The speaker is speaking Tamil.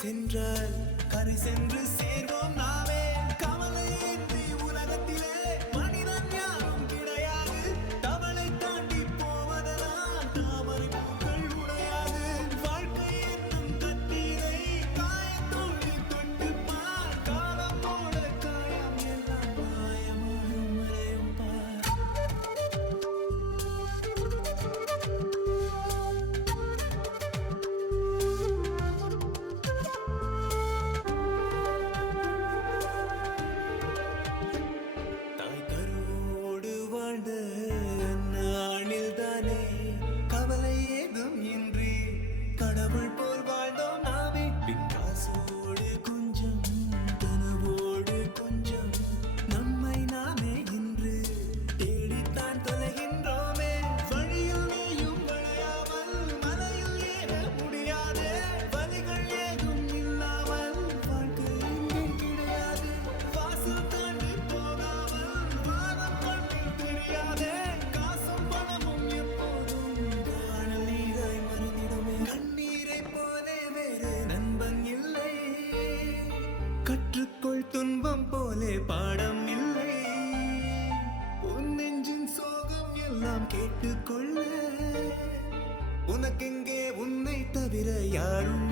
சென்றால் கரை சென்று சேர்வோம் நாமே. கவலையின்றி உலகத்திலே மனிதன் யாரும் கிடையாது. தவளை தாண்டி போவதெல்லாம் தாமரை பூக்கள் உடையாது. வாழ்க்கை என்னும் கத்தீரை காயத்தோடு தொட்டு பார். காலம் போல காயம் எல்லாம் மாயமாக மறையும் பார். தாய் கருவோடு வாழ்ந்த நாளில் தானே கவலை ஏதும் இன்றி கடவுள் போல் வாழ்ந்தோம் நாமே. பின்காசோடு கொஞ்சம் கனவோடு கொஞ்சம் நம்மை நாமே இன்று தேடித்தான் தொலைகின்றோமே. வழியில் நீயும் வளையாமல் மலையில் ஏற முடியாதே. வலிகள் ஏதும் இல்லாமல் வாழ்க்கை இங்கே கிடையாது. வாசல் தாண்டி போகாமல் வானம் கண்ணில் தெரியாதே. காசும் பணமும் எப்போதும் காணல் நீராய் மறந்திடுமே. கண்ணீரை போலே வேறு நண்பன் இல்லை. கற்றுக்கொள் துன்பம் போலே பாடம் இல்லை. உன் நெஞ்சின் சோகம் எல்லாம் கேட்டுக்கொள்ள உனக்கெங்கே உன்னை தவிர யாரும்